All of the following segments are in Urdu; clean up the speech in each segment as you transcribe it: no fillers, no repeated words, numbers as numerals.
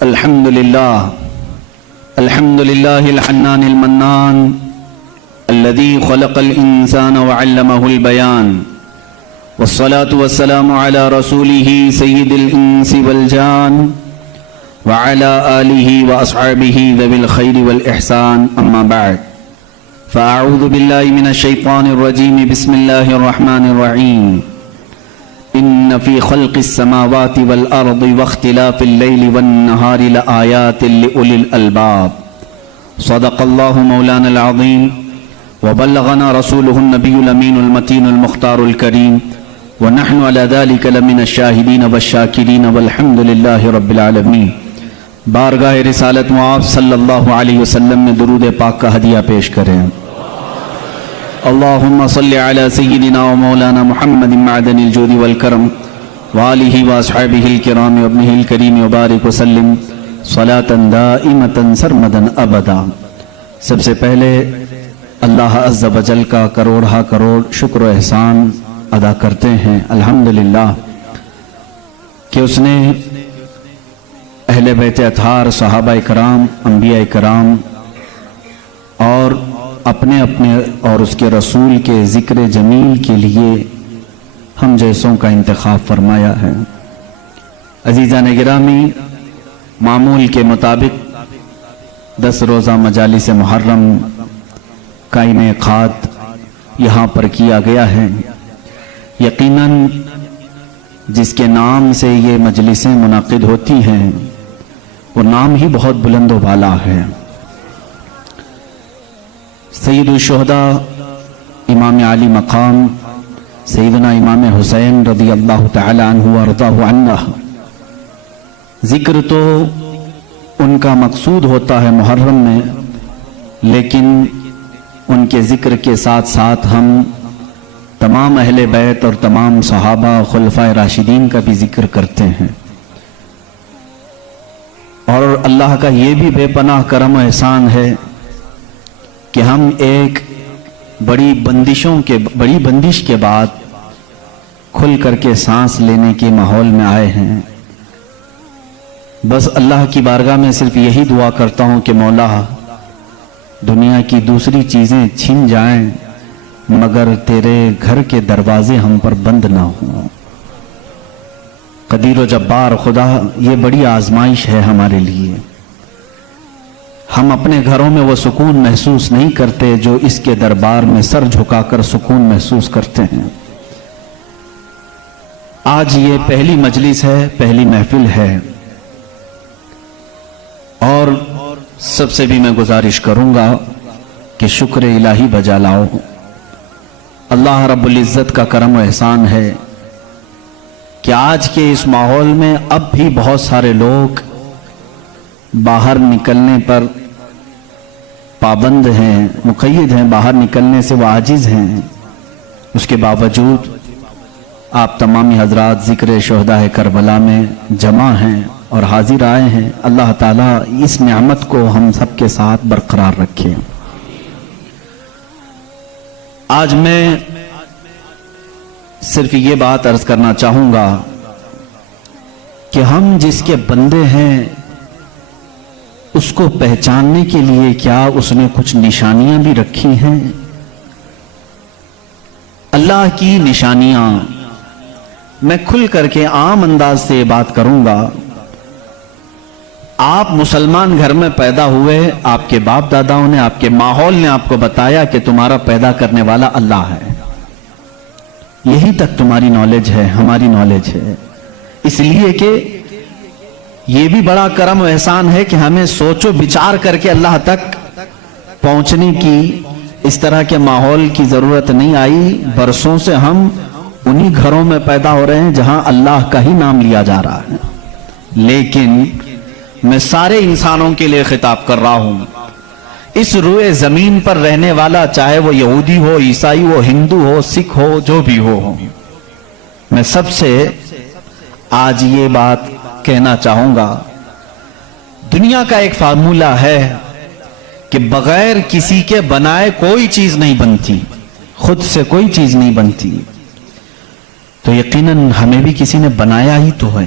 الحمد لله الحنان المنان الذي خلق الإنسان وعلمه البيان، والصلاة والسلام على رسوله سيد الإنس والجان وعلى آله وأصحابه ذوي الخير والإحسان، أما بعد، فأعوذ بالله من الشيطان الرجيم. بسم الله الرحمن الرحيم. إن في خلق السماوات والأرض واختلاف الليل والنهار لآيات لأولي الألباب. صدق الله مولانا العظيم وبلغنا رسوله النبي الأمين المتين المختار الكريم، ونحن على ذلك لمن الشاهدين والشاكرين والحمد لله رب العالمين. بارگاہ رسالت معاف صلی اللہ علیہ وسلم میں درود پاک کا ہدیہ پیش کریں. اللہم صلی علی سیدنا و مولانا محمد معدن الجود والکرم وآلہ واصحابہ الکرام وابنہ الکریم وبارک وسلم صلاة دائمة سرمدا ابدا. سب سے پہلے اللہ عز و جل کا کروڑہ کروڑ شکر و احسان ادا کرتے ہیں الحمدللہ کہ اس نے اہل بیت اطہار، صحابہ کرام، انبیاء کرام اور اپنے اور اس کے رسول کے ذکر جمیل کے لیے ہم جیسوں کا انتخاب فرمایا ہے. عزیزان گرامی، معمول کے مطابق 10 روزہ مجالس محرم کا انعقاد یہاں پر کیا گیا ہے. یقیناً جس کے نام سے یہ مجلسیں منعقد ہوتی ہیں وہ نام ہی بہت بلند و بالا ہے. سید الشہداء امام علی مقام سیدنا امام حسین رضی اللہ تعالی عنہ وارضاہ عنہ، ذکر تو ان کا مقصود ہوتا ہے محرم میں، لیکن ان کے ذکر کے ساتھ ساتھ ہم تمام اہل بیت اور تمام صحابہ خلفائے راشدین کا بھی ذکر کرتے ہیں. اور اللہ کا یہ بھی بے پناہ کرم و احسان ہے کہ ہم ایک بڑی بندش کے بعد کھل کر کے سانس لینے کے ماحول میں آئے ہیں. بس اللہ کی بارگاہ میں صرف یہی دعا کرتا ہوں کہ مولا دنیا کی دوسری چیزیں چھن جائیں مگر تیرے گھر کے دروازے ہم پر بند نہ ہوں. قدیر و جبار خدا، یہ بڑی آزمائش ہے ہمارے لیے. ہم اپنے گھروں میں وہ سکون محسوس نہیں کرتے جو اس کے دربار میں سر جھکا کر سکون محسوس کرتے ہیں. آج یہ پہلی مجلس ہے، پہلی محفل ہے، اور سب سے بھی میں گزارش کروں گا کہ شکر الہی بجا لاؤ. اللہ رب العزت کا کرم و احسان ہے کہ آج کے اس ماحول میں اب بھی بہت سارے لوگ باہر نکلنے پر پابند ہیں، مقید ہیں، باہر نکلنے سے وہ عاجز ہیں. اس کے باوجود آپ تمامی حضرات ذکر شہداء کربلا میں جمع ہیں اور حاضر آئے ہیں. اللہ تعالیٰ اس نعمت کو ہم سب کے ساتھ برقرار رکھے. آج میں صرف یہ بات عرض کرنا چاہوں گا کہ ہم جس کے بندے ہیں اس کو پہچاننے کے لیے کیا اس نے کچھ نشانیاں بھی رکھی ہیں. اللہ کی نشانیاں میں کھل کر کے عام انداز سے بات کروں گا. آپ مسلمان گھر میں پیدا ہوئے، آپ کے باپ داداؤں نے، آپ کے ماحول نے آپ کو بتایا کہ تمہارا پیدا کرنے والا اللہ ہے. یہی تک تمہاری نالج ہے، ہماری نالج ہے. اس لیے کہ یہ بھی بڑا کرم و احسان ہے کہ ہمیں سوچ و بچار کر کے اللہ تک پہنچنے کی اس طرح کے ماحول کی ضرورت نہیں آئی. برسوں سے ہم انہی گھروں میں پیدا ہو رہے ہیں جہاں اللہ کا ہی نام لیا جا رہا ہے. لیکن میں سارے انسانوں کے لیے خطاب کر رہا ہوں. اس روئے زمین پر رہنے والا، چاہے وہ یہودی ہو، عیسائی ہو، ہندو ہو، سکھ ہو، جو بھی ہو، میں سب سے آج یہ بات کہنا چاہوں گا. دنیا کا ایک فارمولہ ہے کہ بغیر کسی کے بنائے کوئی چیز نہیں بنتی، خود سے کوئی چیز نہیں بنتی. تو یقیناً ہمیں بھی کسی نے بنایا ہی تو ہے.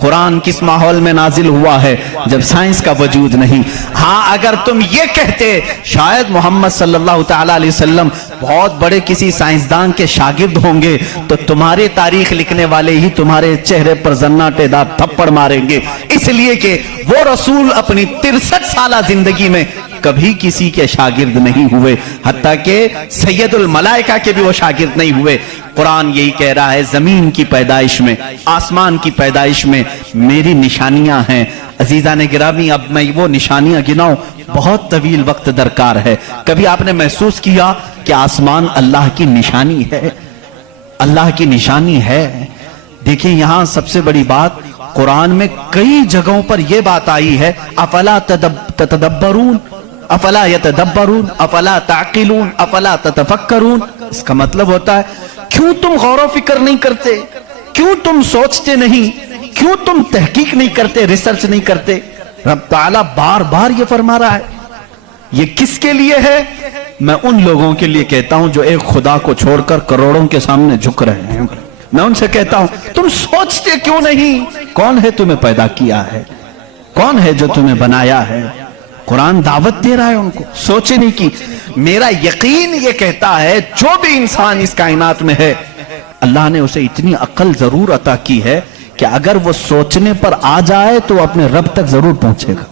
قرآن کس ماحول میں نازل ہوا ہے جب سائنس کا وجود نہیں. ہاں اگر تم یہ کہتے شاید محمد صلی اللہ تعالی علیہ وسلم بہت بڑے کسی سائنسدان کے شاگرد ہوں گے تو تمہارے تاریخ لکھنے والے ہی تمہارے چہرے پر زناٹے دار تھپڑ ماریں گے، اس لیے کہ وہ رسول اپنی 63 سالہ زندگی میں کبھی کسی کے شاگرد نہیں ہوئے، حتیٰ کہ سید الملائکہ کے بھی وہ شاگرد نہیں ہوئے. قرآن یہی کہہ رہا ہے زمین کی پیدائش میں، آسمان کی پیدائش میں میری نشانیاں ہیں. عزیزان گرامی اب میں وہ نشانیاں گناؤں بہت طویل وقت درکار ہے. کبھی آپ نے محسوس کیا کہ آسمان اللہ کی نشانی ہے؟ اللہ کی نشانی ہے. دیکھیں یہاں سب سے بڑی بات قرآن میں کئی جگہوں پر یہ بات آئی ہے افلا تتدبرون افلا یتدبرون افلا تعقلون افلا تتفکرون. اس کا مطلب ہوتا ہے کیوں تم غور و فکر نہیں کرتے، کیوں تم سوچتے نہیں، کیوں تم تحقیق نہیں کرتے، ریسرچ نہیں کرتے. رب تعالیٰ بار بار یہ فرما رہا ہے. یہ کس کے لیے ہے؟ میں ان لوگوں کے لیے کہتا ہوں جو ایک خدا کو چھوڑ کر کروڑوں کے سامنے جھک رہے ہیں. میں ان سے کہتا ہوں تم سوچتے کیوں نہیں؟ کون ہے تمہیں پیدا کیا ہے؟ کون ہے جو تمہیں بنایا ہے؟ قرآن دعوت دے رہا ہے ان کو سوچنے کی. میرا یقین یہ کہتا ہے جو بھی انسان اس کائنات میں ہے اللہ نے اسے اتنی عقل ضرور عطا کی ہے کہ اگر وہ سوچنے پر آ جائے تو وہ اپنے رب تک ضرور پہنچے گا.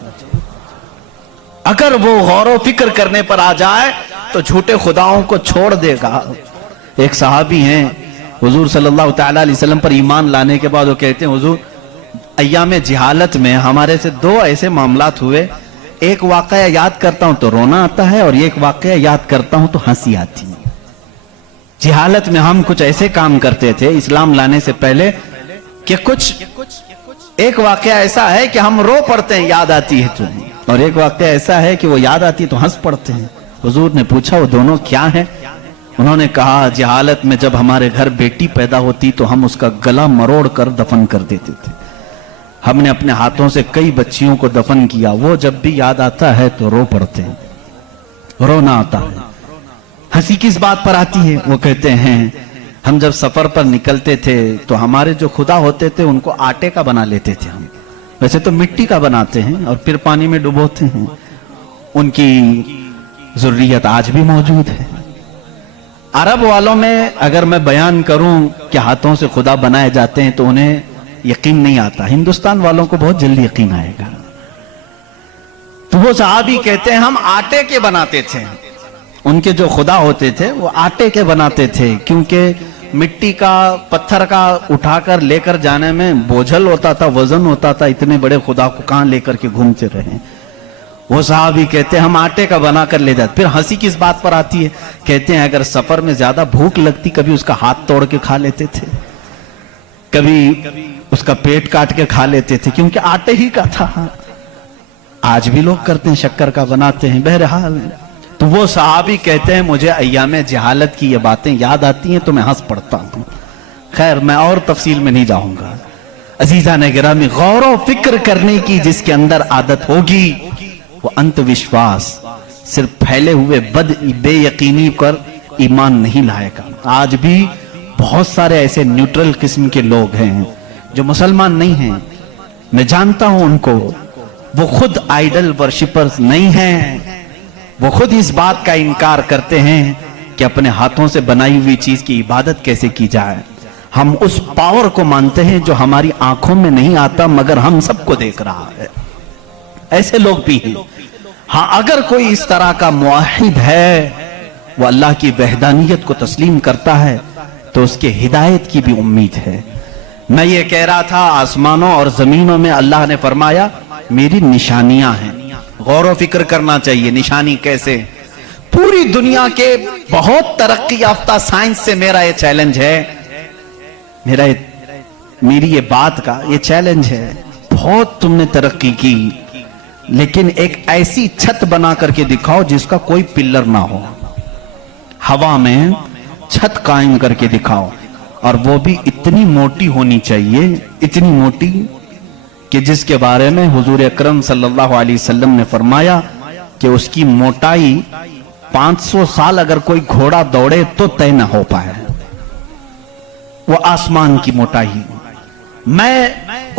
اگر وہ غور و فکر کرنے پر آ جائے تو جھوٹے خداؤں کو چھوڑ دے گا. ایک صحابی ہیں حضور صلی اللہ تعالی علیہ وسلم پر ایمان لانے کے بعد وہ کہتے ہیں حضور ایام جہالت میں ہمارے سے 2 ایسے معاملات ہوئے، ایک واقعہ یاد کرتا ہوں تو رونا آتا ہے اور ایک واقعہ یاد کرتا ہوں تو ہنسی آتی ہے. جہالت میں ہم کچھ ایسے کام کرتے تھے اسلام لانے سے پہلے کہ ایک واقعہ ایسا ہے کہ ہم رو پڑتے ہیں یاد آتی ہے تو، اور ایک واقعہ ایسا ہے کہ وہ یاد آتی ہے تو ہنس پڑتے ہیں. حضور نے پوچھا وہ دونوں کیا ہیں؟ انہوں نے کہا جہالت میں جب ہمارے گھر بیٹی پیدا ہوتی تو ہم اس کا گلا مروڑ کر دفن کر دیتے تھے. ہم نے اپنے ہاتھوں سے کئی بچیوں کو دفن کیا، وہ جب بھی یاد آتا ہے تو رو پڑتے ہیں، رونا آتا ہے. ہنسی کس بات پر آتی ہے؟ وہ کہتے ہیں ہم جب سفر پر نکلتے تھے تو ہمارے جو خدا ہوتے تھے ان کو آٹے کا بنا لیتے تھے. ہم ویسے تو مٹی کا بناتے ہیں اور پھر پانی میں ڈبوتے ہیں. ان کی ذریت آج بھی موجود ہے. عرب والوں میں اگر میں بیان کروں کہ ہاتھوں سے خدا بنائے جاتے ہیں تو انہیں یقین نہیں آتا. ہندوستان والوں کو بہت جلدی یقین آئے گا. تو وہ صحابی کہتے ہیں ہم آٹے کے بناتے تھے. ان کے جو خدا ہوتے تھے وہ آٹے کے بناتے تھے کیونکہ مٹی کا پتھر کا اٹھا کر لے کر جانے میں بوجھل ہوتا تھا، وزن ہوتا تھا. اتنے بڑے خدا کو کہاں لے کر کے گھومتے رہے. وہ صحابی کہتے ہیں ہم آٹے کا بنا کر لے جاتے. پھر ہنسی کس بات پر آتی ہے؟ کہتے ہیں اگر سفر میں زیادہ بھوک لگتی کبھی اس کا ہاتھ توڑ کے کھا لیتے تھے، کبھی اس کا پیٹ کاٹ کے کھا لیتے تھے کیونکہ آٹے ہی کا تھا. آج بھی لوگ کرتے ہیں، شکر کا بناتے ہیں. بہرحال تو وہ صحابی کہتے ہیں مجھے ایام جہالت کی یہ باتیں یاد آتی ہیں تو میں ہنس پڑتا ہوں. خیر میں اور تفصیل میں نہیں جاؤں گا. عزیزان گرامی غور و فکر کرنے کی جس کے اندر عادت ہوگی وہ انت وشواس صرف پھیلے ہوئے بے یقینی پر ایمان نہیں لائے گا. آج بھی بہت سارے ایسے نیوٹرل قسم کے لوگ ہیں جو مسلمان نہیں ہیں. میں جانتا ہوں ان کو. وہ خود آئیڈل ورشپرز نہیں ہیں. وہ خود اس بات کا انکار کرتے ہیں کہ اپنے ہاتھوں سے بنائی ہوئی چیز کی عبادت کیسے کی جائے. ہم اس پاور کو مانتے ہیں جو ہماری آنکھوں میں نہیں آتا مگر ہم سب کو دیکھ رہا ہے. ایسے لوگ بھی ہیں. ہاں اگر کوئی اس طرح کا موحد ہے وہ اللہ کی وحدانیت کو تسلیم کرتا ہے تو اس کے ہدایت کی بھی امید ہے. میں یہ کہہ رہا تھا آسمانوں اور زمینوں میں اللہ نے فرمایا میری نشانیاں ہیں. غور و فکر کرنا چاہیے. نشانی کیسے؟ پوری دنیا کے بہت ترقی یافتہ سائنس سے میرا یہ چیلنج ہے، میری یہ بات کا یہ چیلنج ہے. بہت تم نے ترقی کی لیکن ایک ایسی چھت بنا کر کے دکھاؤ جس کا کوئی پلر نہ ہو. ہوا میں چھت قائم کر کے دکھاؤ اور وہ بھی اتنی موٹی ہونی چاہیے، اتنی موٹی کہ جس کے بارے میں حضور اکرم صلی اللہ علیہ وسلم نے فرمایا کہ اس کی موٹائی 500 سال اگر کوئی گھوڑا دوڑے تو طے نہ ہو پائے. وہ آسمان کی موٹائی. میں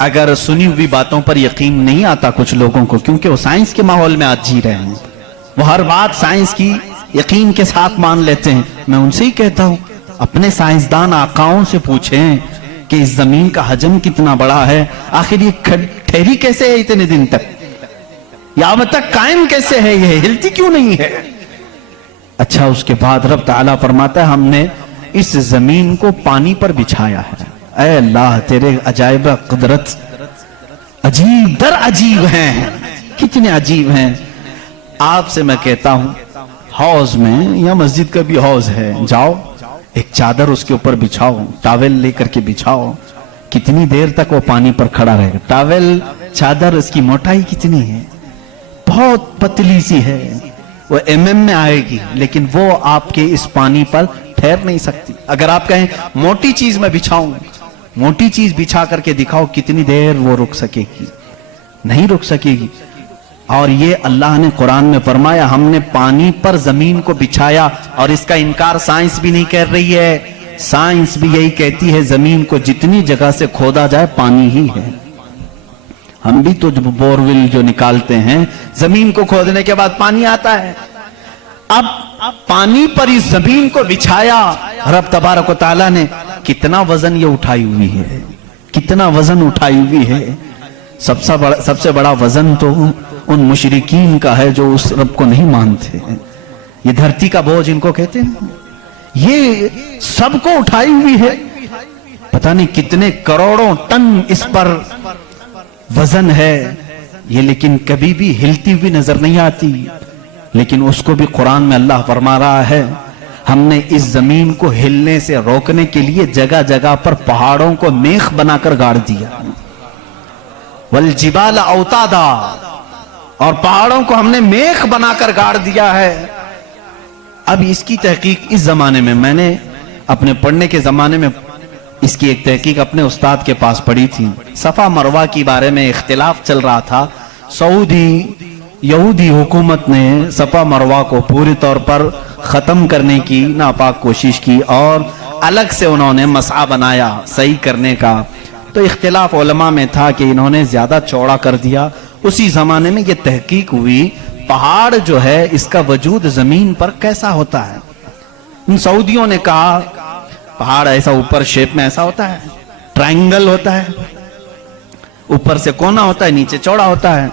اگر سنی ہوئی باتوں پر یقین نہیں آتا کچھ لوگوں کو، کیونکہ وہ سائنس کے ماحول میں آج جی رہے ہیں، وہ ہر بات سائنس کی یقین کے ساتھ مان لیتے ہیں، میں ان سے ہی کہتا ہوں اپنے سائنسدان آقاؤں سے پوچھیں کہ اس زمین کا حجم کتنا بڑا ہے، آخر یہ ٹھہری کیسے ہے اتنے دن تک، یا اب تک قائم کیسے ہے، یہ ہلتی کیوں نہیں ہے؟ اچھا، اس کے بعد رب تعالیٰ فرماتا ہے ہم نے اس زمین کو پانی پر بچھایا ہے۔ اے اللہ، تیرے عجائب قدرت عجیب در عجیب ہیں، کتنے عجیب ہیں۔ آپ سے میں کہتا ہوں حوض میں یا مسجد کا بھی حوض ہے، جاؤ ایک چادر اس کے اوپر بچھاؤ، ٹاول لے کر کے بچھاؤ، کتنی دیر تک وہ پانی پر کھڑا رہے گا؟ ٹاول چادر اس کی موٹائی کتنی ہے؟ بہت پتلی سی ہے، وہ میں آئے گی، لیکن وہ آپ کے اس پانی پر ٹھہر نہیں سکتی۔ اگر آپ کہیں موٹی چیز میں بچھاؤں، موٹی چیز بچھا کر کے دکھاؤ، کتنی دیر وہ رک سکے گی؟ نہیں رک سکے گی۔ اور یہ اللہ نے قرآن میں فرمایا ہم نے پانی پر زمین کو بچھایا، اور اس کا انکار سائنس بھی نہیں کر رہی ہے، سائنس بھی یہی کہتی ہے زمین کو جتنی جگہ سے کھودا جائے پانی ہی ہے۔ ہم بھی تو بورول جو نکالتے ہیں زمین کو کھودنے کے بعد پانی آتا ہے، اب پانی پر اس زمین کو بچھایا رب تبارک و تعالیٰ نے، کتنا وزن یہ اٹھائی ہوئی ہے، کتنا وزن اٹھائی ہوئی ہے۔ سب سے بڑا وزن تو ان مشرکین کا ہے جو اس رب کو نہیں مانتے ہیں، یہ دھرتی کا بوجھ ان کو کہتے ہیں، یہ سب کو اٹھائی ہوئی ہے، پتہ نہیں کتنے کروڑوں ٹن اس پر وزن ہے یہ، لیکن کبھی بھی ہلتی ہوئی نظر نہیں آتی۔ لیکن اس کو بھی قرآن میں اللہ فرما رہا ہے ہم نے اس زمین کو ہلنے سے روکنے کے لیے جگہ جگہ پر پہاڑوں کو میخ بنا کر گاڑ دیا، والجبال اوتادا، اور پہاڑوں کو ہم نے میخ بنا کر گاڑ دیا ہے۔ اب اس کی تحقیق اس زمانے میں نے اپنے پڑھنے کے زمانے میں اس کی ایک تحقیق اپنے استاد کے پاس پڑھی تھی، صفا مروہ کی بارے میں اختلاف چل رہا تھا، سعودی یہودی حکومت نے صفا مروہ کو پوری طور پر ختم کرنے کی ناپاک کوشش کی، اور الگ سے انہوں نے مسعی بنایا صحیح کرنے کا، تو اختلاف علماء میں تھا کہ انہوں نے زیادہ چوڑا کر دیا۔ اسی زمانے میں یہ تحقیق ہوئی پہاڑ جو ہے اس کا وجود زمین پر کیسا ہوتا ہے۔ ان سعودیوں نے کہا پہاڑ ایسا اوپر شیپ میں ایسا ہوتا ہے، ٹرائنگل ہوتا ہے، اوپر سے کونا ہوتا ہے، نیچے چوڑا ہوتا ہے۔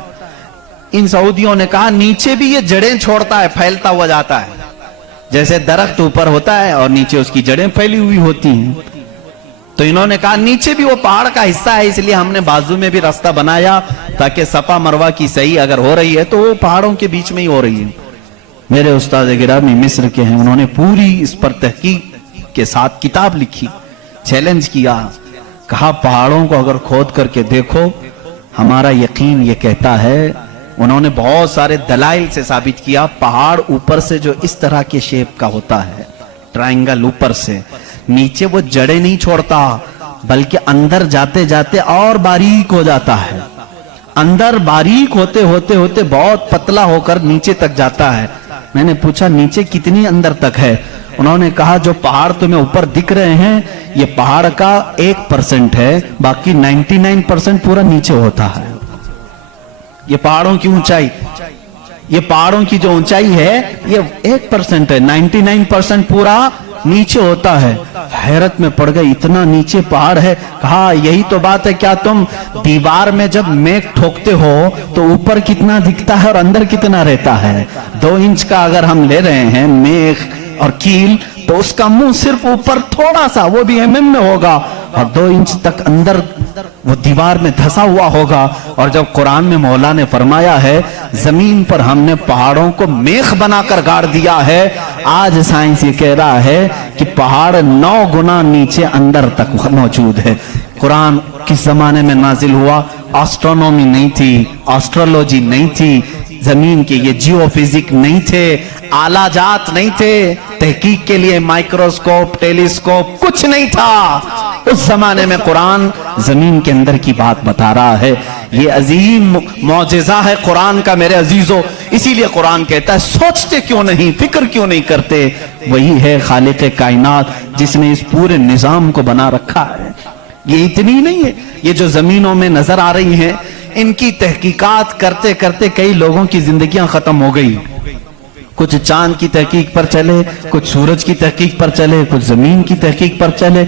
ان سعودیوں نے کہا نیچے بھی یہ جڑیں چھوڑتا ہے، پھیلتا ہوا جاتا ہے، جیسے درخت اوپر ہوتا ہے اور نیچے اس کی جڑیں پھیلی ہوئی ہوتی ہیں، تو انہوں نے کہا نیچے بھی وہ پہاڑ کا حصہ ہے، اس لیے ہم نے بازو میں بھی راستہ بنایا تاکہ صفا مروہ کی صحیح اگر ہو رہی ہے تو وہ پہاڑوں کے بیچ میں ہی ہو رہی ہے۔ میرے استاد گرامی مصر کے ہیں، انہوں نے پوری اس پر تحقیق کے ساتھ کتاب لکھی، چیلنج کیا، کہا پہاڑوں کو اگر کھود کر کے دیکھو ہمارا یقین یہ کہتا ہے، انہوں نے بہت سارے دلائل سے ثابت کیا پہاڑ اوپر سے جو اس طرح کے شیپ کا ہوتا ہے، ٹرائنگل اوپر سے، نیچے وہ جڑیں نہیں چھوڑتا بلکہ اندر جاتے جاتے اور باریک ہو جاتا ہے، اندر باریک ہوتے ہوتے ہوتے بہت پتلا ہو کر نیچے تک جاتا ہے۔ میں نے پوچھا نیچے کتنی اندر تک ہے؟ انہوں نے کہا جو پہاڑ تمہیں اوپر دکھ رہے ہیں یہ پہاڑ کا 1% ہے، باقی 99% پورا نیچے ہوتا ہے۔ یہ پہاڑوں کی اونچائی، یہ پہاڑوں کی جو اونچائی ہے یہ 1% ہے، 99% پورا نیچے ہوتا ہے۔ حیرت میں پڑ گئے، اتنا نیچے پہاڑ ہے؟ کہا یہی تو بات ہے، کیا تم دیوار میں جب میخ ٹھوکتے ہو تو اوپر کتنا دکھتا ہے اور اندر کتنا رہتا ہے؟ 2 انچ کا اگر ہم لے رہے ہیں میخ اور کیل تو اس کا منہ صرف اوپر تھوڑا سا، وہ بھی میں ہوگا، اور 2 انچ تک اندر وہ دیوار میں دھسا ہوا ہوگا۔ اور جب قرآن میں مولا نے فرمایا ہے زمین پر ہم نے پہاڑوں کو میخ بنا کر گاڑ دیا ہے، آج سائنس یہ کہہ رہا ہے کہ پہاڑ 9 گنا نیچے اندر تک موجود ہے۔ قرآن کس زمانے میں نازل ہوا؟ آسٹرونومی نہیں تھی، آسٹرولوجی نہیں تھی، زمین کے یہ جیو فزک نہیں تھے، آلہ جات نہیں تھے، تحقیق کے لیے مائکروسکوپ، ٹیلیسکوپ کچھ نہیں تھا۔ اس زمانے میں قرآن زمین کے اندر کی بات بتا رہا ہے۔ یہ عظیم معجزہ ہے قرآن کا میرے عزیزو، اسی لیے قرآن کہتا ہے سوچتے کیوں نہیں، فکر کیوں نہیں کرتے؟ وہی ہے خالق کائنات جس نے اس پورے نظام کو بنا رکھا ہے۔ یہ اتنی نہیں ہے، یہ جو زمینوں میں نظر آ رہی ہیں ان کی تحقیقات کرتے کرتے کئی لوگوں کی زندگیاں ختم ہو گئی. کچھ چاند کی تحقیق پر چلے، کچھ سورج کی تحقیق پر چلے، کچھ زمین کی تحقیق پر چلے.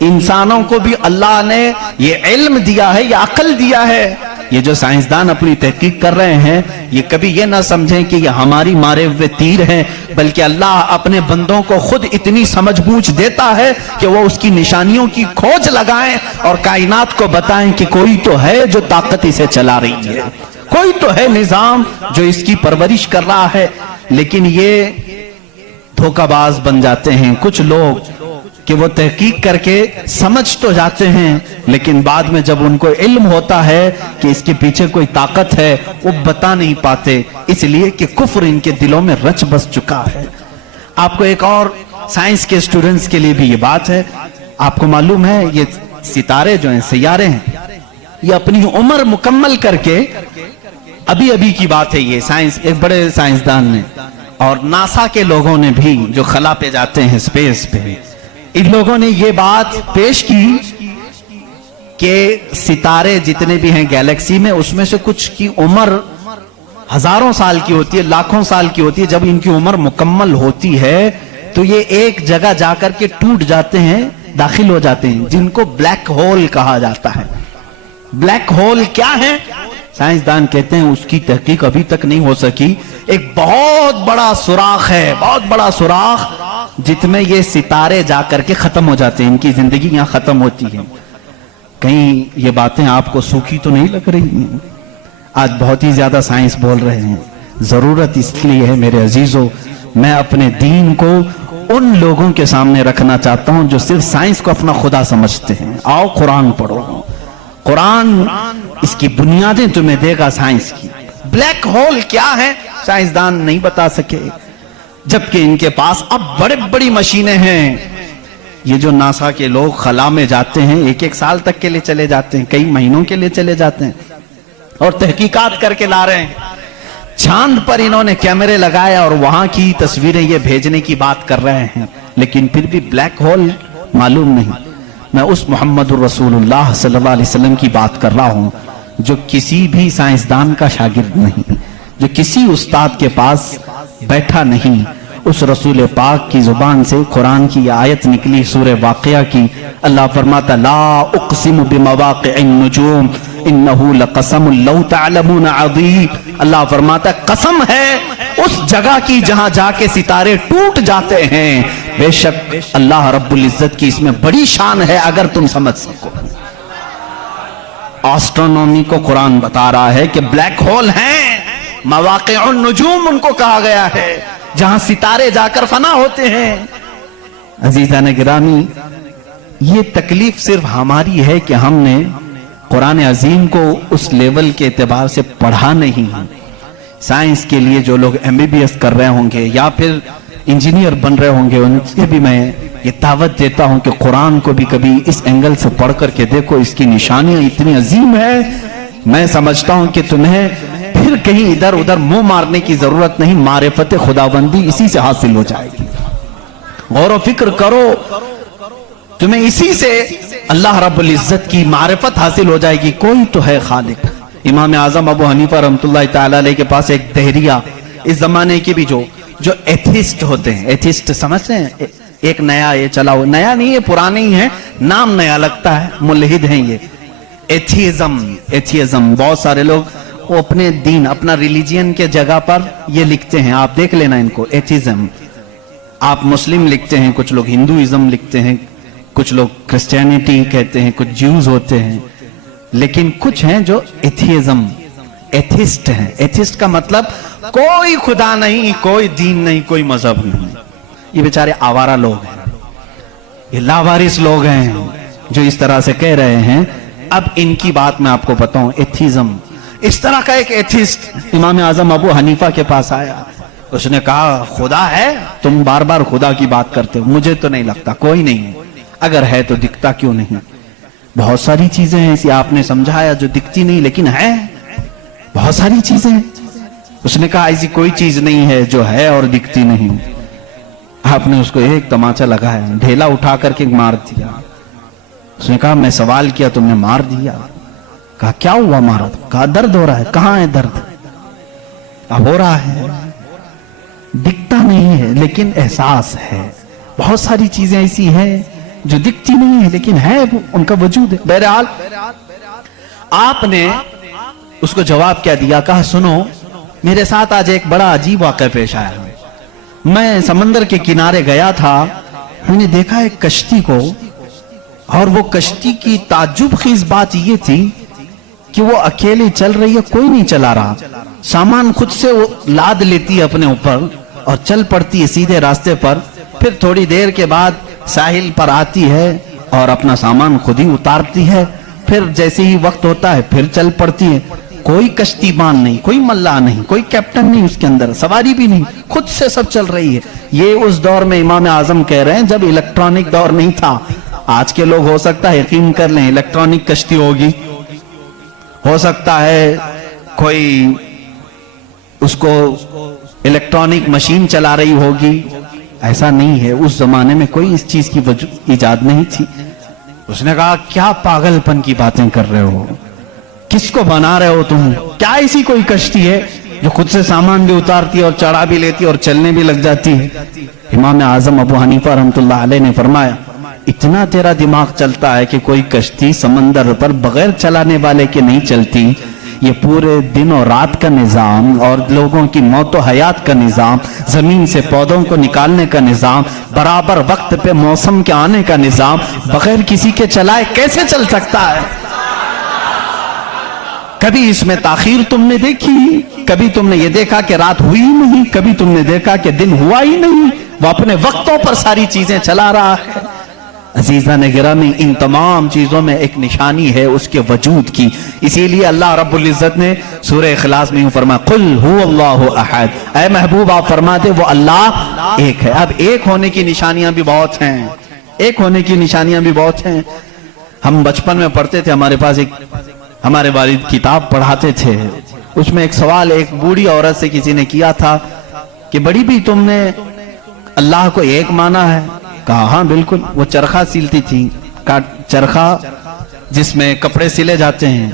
انسانوں کو بھی اللہ نے یہ علم دیا ہے، یہ عقل دیا ہے. یہ جو سائنسدان اپنی تحقیق کر رہے ہیں یہ کبھی یہ نہ سمجھیں کہ یہ ہماری مارے ہوئے تیر ہیں، بلکہ اللہ اپنے بندوں کو خود اتنی سمجھ بوجھ دیتا ہے کہ وہ اس کی نشانیوں کی کھوج لگائیں اور کائنات کو بتائیں کہ کوئی تو ہے جو طاقت اسے چلا رہی ہے، کوئی تو ہے نظام جو اس کی پرورش کر رہا ہے. لیکن یہ دھوکہ باز بن جاتے ہیں کچھ لوگ کہ وہ تحقیق کر کے سمجھ تو جاتے ہیں لیکن بعد میں جب ان کو علم ہوتا ہے کہ اس کے پیچھے کوئی طاقت ہے وہ بتا نہیں پاتے، اس لیے کہ کفر ان کے دلوں میں رچ بس چکا ہے. آپ کو ایک اور سائنس کے اسٹوڈنٹس کے لیے بھی یہ بات ہے. آپ کو معلوم ہے یہ ستارے جو ہیں، سیارے ہیں، یہ اپنی عمر مکمل کر کے، ابھی کی بات ہے، یہ سائنس ایک بڑے سائنسدان نے اور ناسا کے لوگوں نے بھی جو خلا پہ جاتے ہیں، اسپیس پہ، ان لوگوں نے یہ بات پیش کی کہ ستارے جتنے بھی ہیں گیلیکسی میں، اس میں سے کچھ کی عمر ہزاروں سال کی ہوتی ہے، لاکھوں سال کی ہوتی ہے. جب ان کی عمر مکمل ہوتی ہے تو یہ ایک جگہ جا کر کے ٹوٹ جاتے ہیں، داخل ہو جاتے ہیں، جن کو بلیک ہول کہا جاتا ہے. بلیک ہول کیا ہے؟ سائنسدان کہتے ہیں اس کی تحقیق ابھی تک نہیں ہو سکی. ایک بہت بڑا سوراخ ہے، بہت بڑا سوراخ جت میں یہ ستارے جا کر کے ختم ہو جاتے ہیں، ان کی زندگی یہاں ختم ہوتی ہے. کہیں یہ باتیں آپ کو سوکھی تو نہیں لگ رہی ہیں؟ آج بہت ہی زیادہ سائنس بول رہے ہیں. ضرورت اس لیے ہے میرے عزیزو، میں اپنے دین کو ان لوگوں کے سامنے رکھنا چاہتا ہوں جو صرف سائنس کو اپنا خدا سمجھتے ہیں. آؤ قرآن پڑھو، قرآن اس کی بنیادیں تمہیں دے گا سائنس کی. بلیک ہول کیا ہے سائنسدان نہیں بتا سکے، جبکہ ان کے پاس اب بڑی مشینیں ہیں. یہ جو ناسا کے لوگ خلا میں جاتے ہیں، ایک سال تک کے لیے چلے جاتے ہیں، کئی مہینوں کے لیے چلے جاتے ہیں اور تحقیقات کر کے لا رہے ہیں. چاند پر انہوں نے کیمرے لگائے اور وہاں کی تصویریں یہ بھیجنے کی بات کر رہے ہیں، لیکن پھر بھی بلیک ہول معلوم نہیں. میں اس محمد الرسول اللہ صلی اللہ علیہ وسلم کی بات کر رہا ہوں جو کسی بھی سائنسدان کا شاگرد نہیں، جو کسی استاد کے پاس بیٹھا نہیں. اس رسول پاک کی زبان سے قرآن کی یہ آیت نکلی سورہ واقعہ کی. اللہ فرماتا لا اقسم بمواقع النجوم انہو لقسم لو تعلمون عظیم. اللہ فرماتا قسم ہے اس جگہ کی جہاں جا کے ستارے ٹوٹ جاتے ہیں، بے شک اللہ رب العزت کی اس میں بڑی شان ہے اگر تم سمجھ سکو. آسٹرونومی کو قرآن بتا رہا ہے کہ بلیک ہول ہیں، مواقع النجوم ان کو کہا گیا ہے، جہاں ستارے جا کر فنا ہوتے ہیں. عزیزان گرامی، یہ تکلیف صرف ہماری ہے کہ ہم نے قرآن عظیم کو اس لیول کے اعتبار سے پڑھا نہیں. سائنس کے لیے جو لوگ MBBS کر رہے ہوں گے یا پھر انجینئر بن رہے ہوں گے، ان سے بھی میں یہ دعوت دیتا ہوں کہ قرآن کو بھی کبھی اس اینگل سے پڑھ کر کے دیکھو، اس کی نشانیاں اتنی عظیم ہیں. میں سمجھتا ہوں کہ تمہیں پھر کہیں ادھر ادھر منہ مارنے کی ضرورت نہیں، معرفت خداوندی اسی سے حاصل ہو جائے گی. غور و فکر کرو، تمہیں اسی سے اللہ رب العزت کی معرفت حاصل ہو جائے گی. کوئی تو ہے خالق. امام اعظم ابو حنیفہ رحمۃ اللہ تعالی علیہ کے پاس ایک دہریہ، اس زمانے کے بھی جو ایتھیسٹ ہوتے ہیں، ایتھیسٹ سمجھتے ہیں، ایک نیا یہ چلا ہوا، نیا نہیں ہے پرانے ہی ہیں، نام نیا لگتا ہے، ملحد ہیں یہ. ایتھیزم بہت سارے لوگ وہ اپنے دین، اپنا ریلیجین کے جگہ پر یہ لکھتے ہیں، آپ دیکھ لینا ان کو. ایتھیزم، آپ مسلم لکھتے ہیں، کچھ لوگ ہندوازم لکھتے ہیں، کچھ لوگ کرسچینٹی کہتے ہیں، کچھ جیوز ہوتے ہیں، لیکن کچھ ہیں جو ایتھیزم، ایتھسٹ ہیں. ایتھسٹ کا مطلب کوئی خدا نہیں، کوئی دین نہیں، کوئی مذہب نہیں. یہ بیچارے آوارہ لوگ ہیں، یہ لاوارث لوگ ہیں جو اس طرح سے کہہ رہے ہیں. اب ان کی بات میں آپ کو بتاؤں، ایتھیزم. اس طرح کا ایک ایتھسٹ امام اعظم ابو حنیفہ کے پاس آیا، اس نے کہا خدا ہے؟ تم بار بار خدا کی بات کرتے ہو، مجھے تو نہیں لگتا، کوئی نہیں ہے. اگر ہے تو دکھتا کیوں نہیں؟ بہت ساری چیزیں ہیں ایسی آپ نے سمجھایا جو دکھتی نہیں لیکن ہے، بہت ساری چیزیں. اس نے کہا ایسی کوئی چیز نہیں ہے جو ہے اور دکھتی نہیں. آپ نے اس کو ایک تماچا لگایا، ڈھیلا اٹھا کر کے مار دیا. اس نے کہا میں سوال کیا تم نے مار دیا. کہا کیا ہوا مارا؟ کہا درد ہو رہا ہے. کہاں ہے درد؟ اب ہو رہا ہے، دکھتا نہیں ہے لیکن احساس ہے. بہت ساری چیزیں ایسی ہیں جو دکھتی نہیں ہے لیکن ہے، ان کا وجود ہے. بہرحال آپ نے اس کو جواب کیا دیا؟ کہا سنو، میرے ساتھ آج ایک بڑا عجیب واقعہ پیش آیا. میں سمندر کے کنارے گیا تھا، میں نے دیکھا ایک کشتی کو، اور وہ کشتی کی تعجب خیز بات یہ تھی کہ وہ اکیلے چل رہی ہے، کوئی نہیں چلا رہا. سامان خود سے وہ لاد لیتی ہے اپنے اوپر اور چل پڑتی ہے سیدھے راستے پر. پھر تھوڑی دیر کے بعد ساحل پر آتی ہے اور اپنا سامان خود ہی اتارتی ہے. پھر جیسے ہی وقت ہوتا ہے پھر چل پڑتی ہے. کوئی کشتی بان نہیں، کوئی ملا نہیں، کوئی کیپٹن نہیں اس کے اندر، سواری بھی نہیں، خود سے سب چل رہی ہے. یہ اس دور میں امام اعظم کہہ رہے ہیں جب الیکٹرانک دور نہیں تھا. آج کے لوگ ہو سکتا ہے یقین کر لیں الیکٹرانک کشتی ہوگی، ہو سکتا ہے کوئی اس کو الیکٹرانک مشین چلا رہی ہوگی. ایسا نہیں ہے، اس زمانے میں کوئی اس چیز کی ایجاد نہیں تھی. اس نے کہا کیا پاگل پن کی باتیں کر رہے ہو، کس کو بنا رہے ہو تم؟ کیا ایسی کوئی کشتی ہے جو خود سے سامان بھی اتارتی ہے اور چڑھا بھی لیتی ہے اور چلنے بھی لگ جاتی ہے؟ امام اعظم ابو حنیفہ رحمۃ اللہ علیہ نے فرمایا اتنا تیرا دماغ چلتا ہے کہ کوئی کشتی سمندر پر بغیر چلانے والے کے نہیں چلتی. یہ پورے دن اور رات کا نظام اور لوگوں کی موت و حیات کا نظام، زمین سے پودوں کو نکالنے کا نظام، برابر وقت پہ موسم کے آنے کا نظام بغیر کسی کے چلائے کیسے چل سکتا ہے؟ کبھی اس میں تاخیر تم نے دیکھی؟ کبھی تم نے یہ دیکھا کہ رات ہوئی ہی نہیں؟ کبھی تم نے دیکھا کہ دن ہوا ہی نہیں؟ وہ اپنے وقتوں پر ساری چیزیں چلا رہا ہے. عزیزان گرامی، ان تمام چیزوں میں ایک نشانی ہے اس کے وجود کی. اسی لیے اللہ رب العزت نے سورہ اخلاص میں فرمایا قل هو اللہ احد. اے محبوب آپ فرما دے وہ اللہ ایک ہے. اب ایک ہونے کی نشانیاں بھی بہت ہیں، ایک ہونے کی نشانیاں بھی بہت ہیں. ہم بچپن میں پڑھتے تھے، ہمارے پاس ایک ہمارے والد کتاب پڑھاتے تھے، اس میں ایک سوال ایک بوڑھی عورت سے کسی نے کیا تھا کہ بڑی بھی تم نے اللہ کو ایک مانا ہے؟ کہا ہاں بالکل. وہ چرخہ سیلتی تھی، چرخہ جس میں کپڑے سلے جاتے ہیں.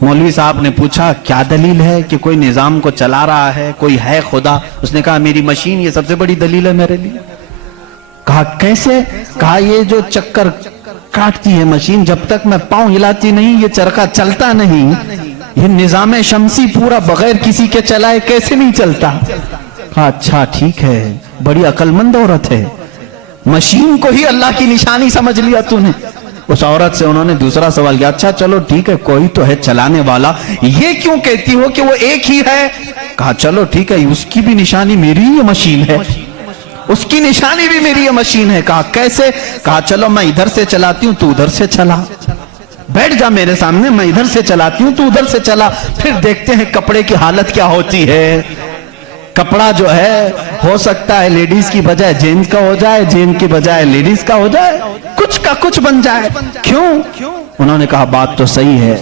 مولوی صاحب نے پوچھا کیا دلیل ہے کہ کوئی نظام کو چلا رہا ہے، کوئی ہے خدا؟ اس نے کہا میری مشین یہ سب سے بڑی دلیل ہے میرے لیے. کہا کیسے؟ کہا یہ جو چکر کاٹتی ہے مشین، جب تک میں پاؤں ہلاتی نہیں یہ چرخہ چلتا نہیں. یہ نظام شمسی پورا بغیر کسی کے چلائے کیسے نہیں چلتا؟ کہا اچھا ٹھیک ہے، بڑی عقل مند عورت ہے، مشین کو ہی اللہ کی نشانی سمجھ لیا تو نے. اس عورت سے انہوں نے دوسرا سوال کیا اچھا چلو ٹھیک ہے کوئی تو ہے چلانے والا، یہ کیوں کہتی ہو کہ وہ ایک ہی ہے؟ کہا چلو ٹھیک ہے اس کی بھی نشانی میری یہ مشین ہے، اس کی نشانی بھی میری یہ مشین ہے. کہا کیسے؟ کہا چلو میں ادھر سے چلاتی ہوں تو ادھر سے چلا، بیٹھ جا میرے سامنے، میں ادھر سے چلاتی ہوں تو ادھر سے چلا، پھر دیکھتے ہیں کپڑے کی حالت کیا ہوتی ہے. کپڑا جو ہے ہو سکتا ہے لیڈیز کی بجائے جینز کا ہو جائے، جینز کی بجائے لیڈیز کا ہو جائے، کچھ کا کچھ بن جائے. کیوں؟ انہوں نے کہا بات تو صحیح ہے.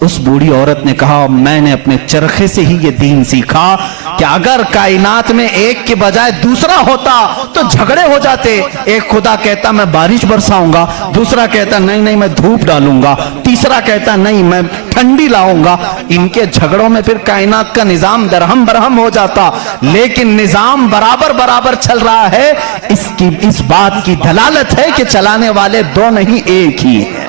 اس بوڑھی عورت نے کہا میں نے اپنے چرخے سے ہی یہ دین سیکھا کہ اگر کائنات میں ایک کے بجائے دوسرا ہوتا تو جھگڑے ہو جاتے. ایک خدا کہتا میں بارش برساؤں گا، دوسرا کہتا نہیں نہیں میں دھوپ ڈالوں گا، تیسرا کہتا نہیں میں ٹھنڈی لاؤں گا. ان کے جھگڑوں میں پھر کائنات کا نظام درہم برہم ہو جاتا. لیکن نظام برابر برابر چل رہا ہے. اس بات کی دلالت ہے کہ چلانے والے دو نہیں ایک ہی ہیں،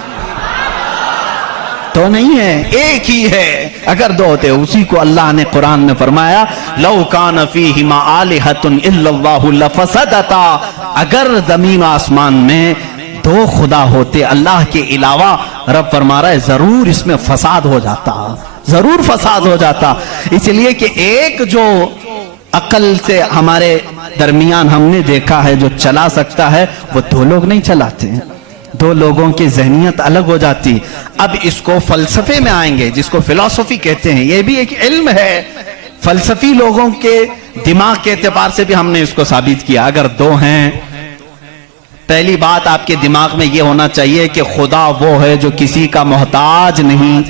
تو نہیں ہے ایک ہی ہے. اگر دو ہوتے اسی کو اللہ نے قرآن میں فرمایا لو کان فیہما آلہۃ الا اللہ لفسدتا. اگر زمین و آسمان میں دو خدا ہوتے اللہ کے علاوہ، رب فرما رہا ہے ضرور اس میں فساد ہو جاتا، ضرور فساد ہو جاتا. اس لیے کہ ایک جو عقل سے ہمارے درمیان ہم نے دیکھا ہے جو چلا سکتا ہے وہ دو لوگ نہیں چلاتے ہیں. دو لوگوں کی ذہنیت الگ ہو جاتی. اب اس کو فلسفے میں آئیں گے جس کو فلسفی کہتے ہیں، یہ بھی ایک علم ہے. فلسفی لوگوں کے دماغ کے اعتبار سے بھی ہم نے اس کو ثابت کیا. اگر دو ہیں، پہلی بات آپ کے دماغ میں یہ ہونا چاہیے کہ خدا وہ ہے جو کسی کا محتاج نہیں.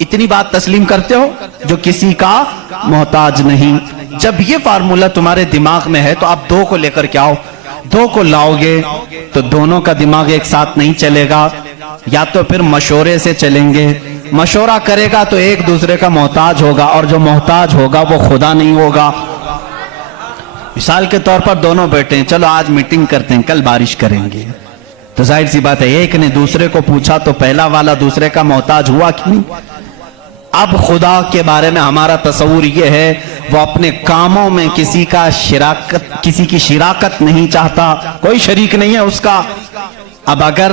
اتنی بات تسلیم کرتے ہو؟ جو کسی کا محتاج نہیں. جب یہ فارمولہ تمہارے دماغ میں ہے تو آپ دو کو لے کر کے آؤ. دو کو لاؤ گے تو دونوں کا دماغ ایک ساتھ نہیں چلے گا، یا تو پھر مشورے سے چلیں گے، مشورہ کرے گا تو ایک دوسرے کا محتاج ہوگا، اور جو محتاج ہوگا وہ خدا نہیں ہوگا۔ مثال کے طور پر دونوں بیٹھے ہیں، چلو آج میٹنگ کرتے ہیں، کل بارش کریں گے، تو ظاہر سی بات ہے ایک نے دوسرے کو پوچھا تو پہلا والا دوسرے کا محتاج ہوا کہ نہیں؟ اب خدا کے بارے میں ہمارا تصور یہ ہے، وہ اپنے کاموں میں کسی کی شراکت نہیں چاہتا، کوئی شریک نہیں ہے اس کا۔ اب اگر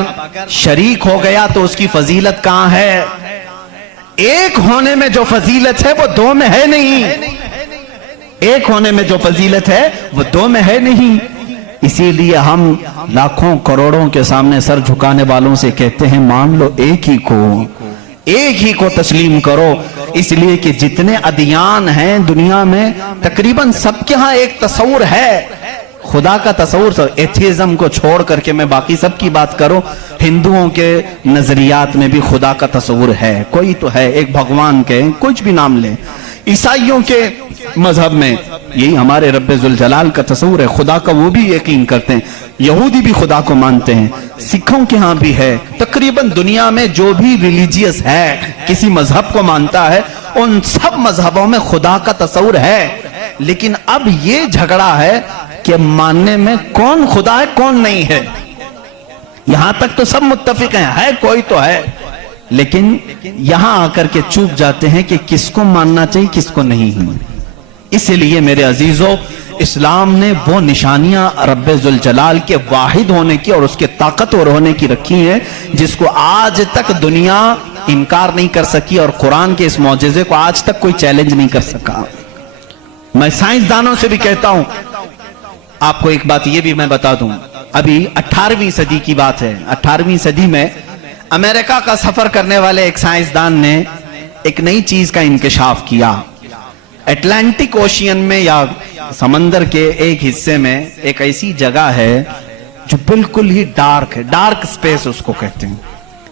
شریک ہو گیا تو اس کی فضیلت کہاں ہے؟ ایک ہونے میں جو فضیلت ہے وہ دو میں ہے نہیں، ایک ہونے میں جو فضیلت ہے وہ دو میں ہے نہیں۔ اسی لیے ہم لاکھوں کروڑوں کے سامنے سر جھکانے والوں سے کہتے ہیں مان لو ایک ہی کو تسلیم کرو، اس لیے کہ جتنے ادیان ہیں دنیا میں تقریباً سب کے ہاں ایک تصور ہے خدا کا تصور۔ ایتھیزم کو چھوڑ کر کے میں باقی سب کی بات کروں، ہندوؤں کے نظریات میں بھی خدا کا تصور ہے، کوئی تو ہے، ایک بھگوان کے کچھ بھی نام لیں۔ عیسائیوں کے مذہب میں یہی ہمارے رب ذوالجلال کا تصور ہے، خدا کا وہ بھی یقین کرتے ہیں، یہودی بھی خدا کو مانتے ہیں، سکھوں کے ہاں بھی ہے، تقریباً دنیا میں جو بھی ریلیجیس ہے کسی مذہب کو مانتا ہے ان سب مذہبوں میں خدا کا تصور ہے۔ لیکن اب یہ جھگڑا ہے کہ ماننے میں کون خدا ہے کون نہیں ہے۔ یہاں تک تو سب متفق ہیں، ہے کوئی تو ہے، لیکن یہاں آ کر کے چوک جاتے ہیں کہ کس کو ماننا چاہیے کس کو نہیں۔ اس لیے میرے عزیزو، اسلام نے وہ نشانیاں رب ذوالجلال کے واحد ہونے کی اور اس کے طاقتور ہونے کی رکھی ہیں جس کو آج تک دنیا انکار نہیں کر سکی، اور قرآن کے اس معجزے کو آج تک کوئی چیلنج نہیں کر سکا۔ میں سائنسدانوں سے بھی کہتا ہوں، آپ کو ایک بات یہ بھی میں بتا دوں، ابھی 18ویں صدی کی بات ہے، 18ویں صدی میں امریکہ کا سفر کرنے والے ایک سائنسدان نے ایک نئی چیز کا انکشاف کیا۔ اٹلانٹک اوشین میں یا سمندر کے ایک حصے میں ایک ایسی جگہ ہے جو بالکل ہی ڈارک ہے، ڈارک سپیس اس کو کہتے ہیں،